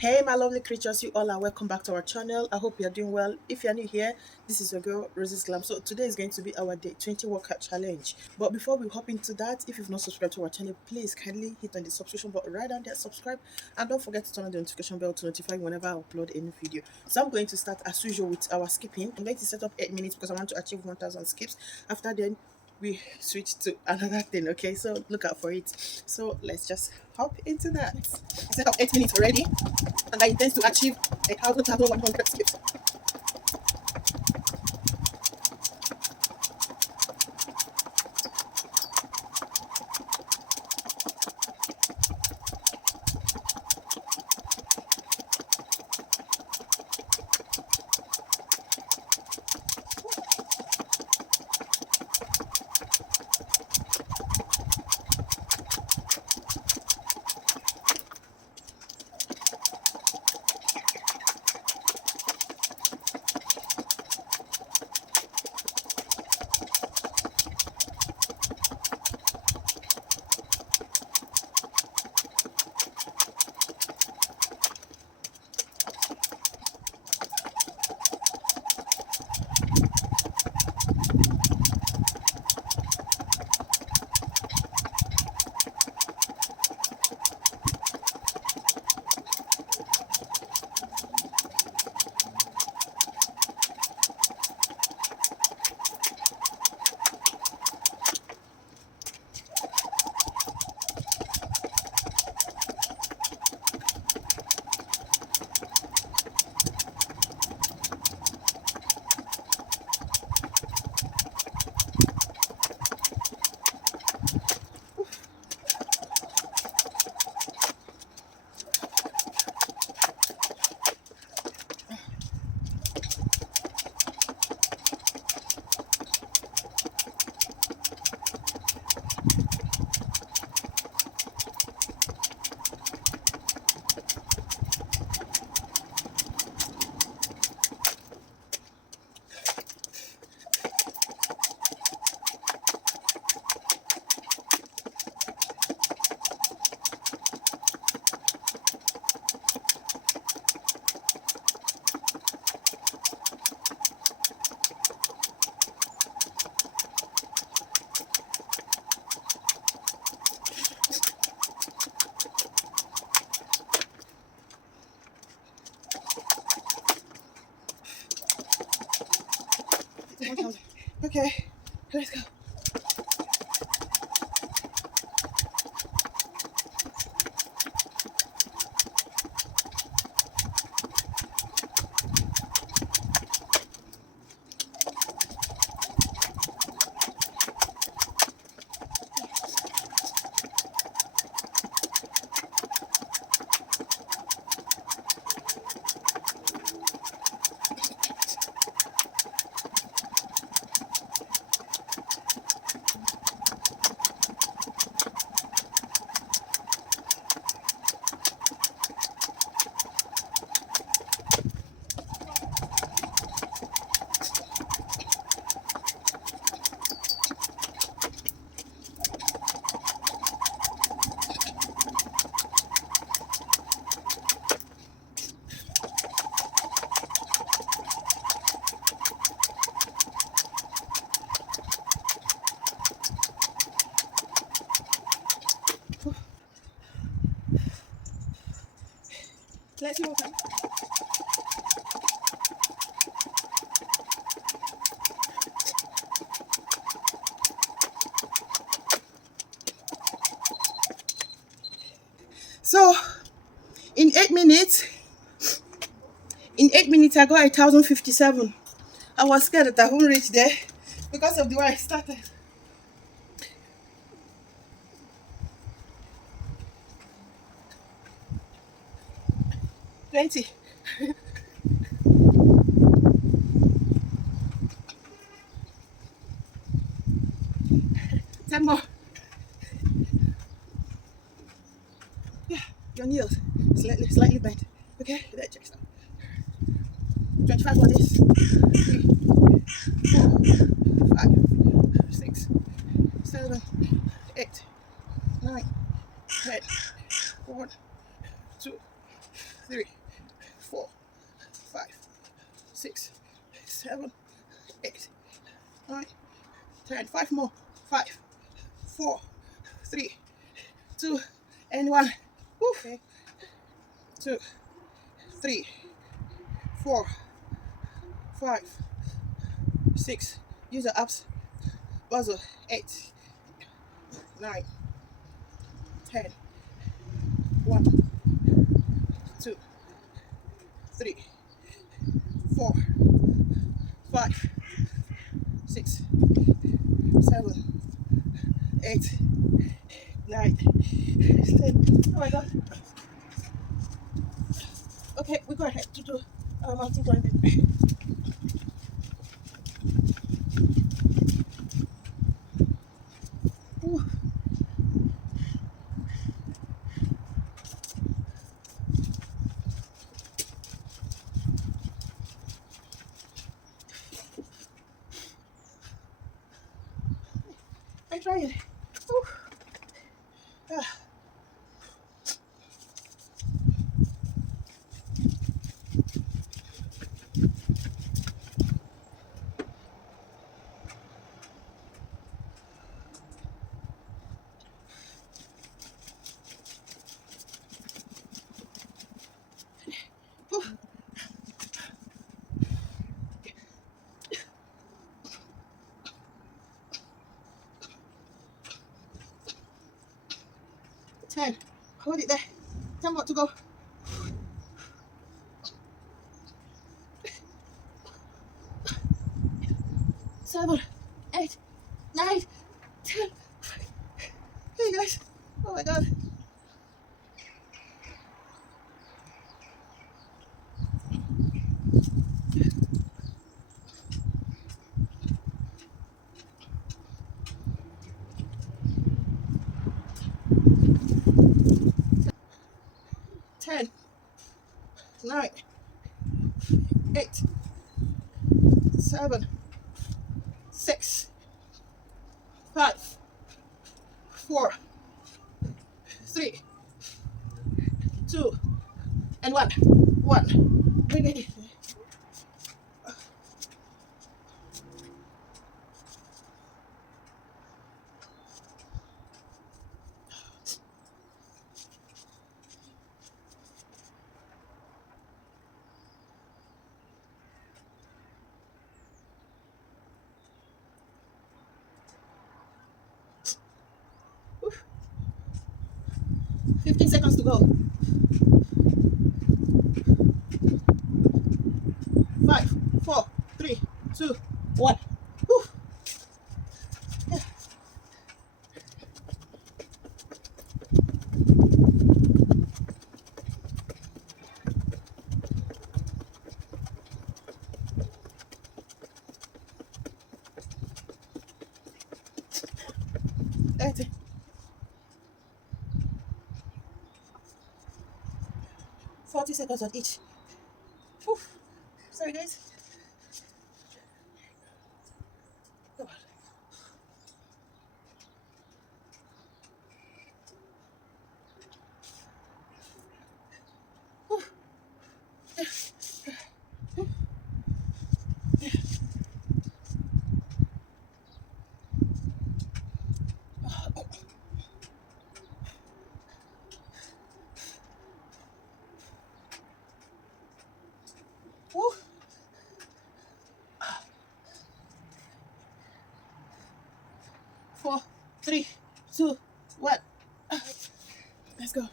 Hey my lovely creatures, you all are welcome back to our channel. I hope you're doing well. If you're new here, this is your girl RosesGlam. So today is going to be our day 20 workout challenge. But before we hop into that, if you've not subscribed to our channel, please kindly hit on the subscription button right down there, subscribe, and don't forget to turn on the notification bell to notify you whenever I upload a new video. So I'm going to start as usual with our skipping. I'm going to set up 8 minutes because I want to achieve 1000 skips. After then we switch to another thing. Okay, so look out for it. So let's just hop into that. I set up 8 minutes already, and I intend to achieve 1,100 skips. Okay, let's go. Let's see what happens. So in 8 minutes, I got 1,057. I was scared that I wouldn't reach there because of the way I started. Plenty. 10 more. Yeah, your nails slightly bent. Okay, that checks out. 25 on this. 3, 4, 5, 6, 7, 8, 9, 10. 1, 2, 3. 4, 5, 6, 7, 8, 9, 10. 5 more. 5, 4, 3, 2, and 1. Okay. 2, 3, 4, 5, 6. Use the abs. Buzzer. 8, 9, 10. 1, 2, 3, 4, 5, 6, 7, 8, 9, 10. Oh my god. Okay, we go ahead to do mountain climbing. Ooh. I'm trying. Ooh. Ah. Ooh. 10. Hold it there. 10 more to go. 7, 8, 9, 10. Hey guys. Oh my god. 10, 9, 8, 7, 6, 5, 4, 3, 2, and 1. 1. Bring it in. 15 seconds to go. 5, 4, 3, 2, 1. Whew. Yeah. 30. 40 seconds on each. Whew. Sorry guys. Come on. Whew. Whew. 4, 3, 2, 1. Let's go.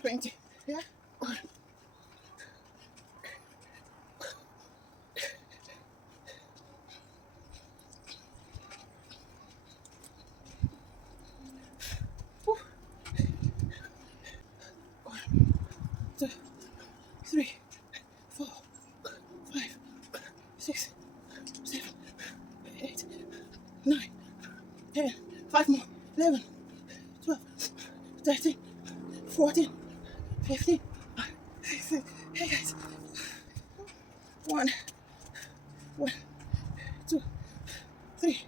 20. Yeah. 1. Whew. 1, 2, 3, 4, 5, 6, 7, 8, 9, 10. 5 more. 11, 12, 13, 14, 15. 16. Hey guys. 1, 1, 2, 3,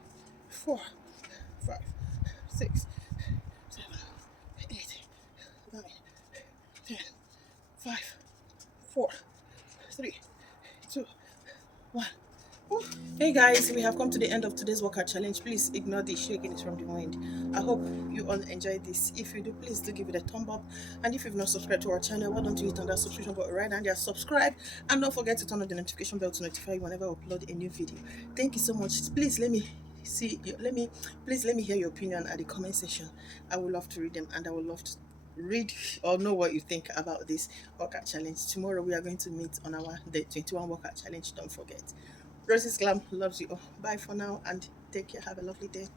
Wow. Whew. Hey guys, we have come to the end of today's workout challenge. Please ignore the shaking it from the wind. I hope you all enjoyed this. If you do, please do give it a thumb up. And if you've not subscribed to our channel, why don't you hit on that subscription button right and there, subscribe, and don't forget to turn on the notification bell to notify you whenever I upload a new video. Thank you so much. Please let me see you. Let me hear your opinion at the comment section. I would love to read them, and I would love to read or know what you think about this workout challenge. Tomorrow we are going to meet on our day 21 workout challenge. Don't forget. Roses Glam loves you all. Bye for now and take care. Have a lovely day.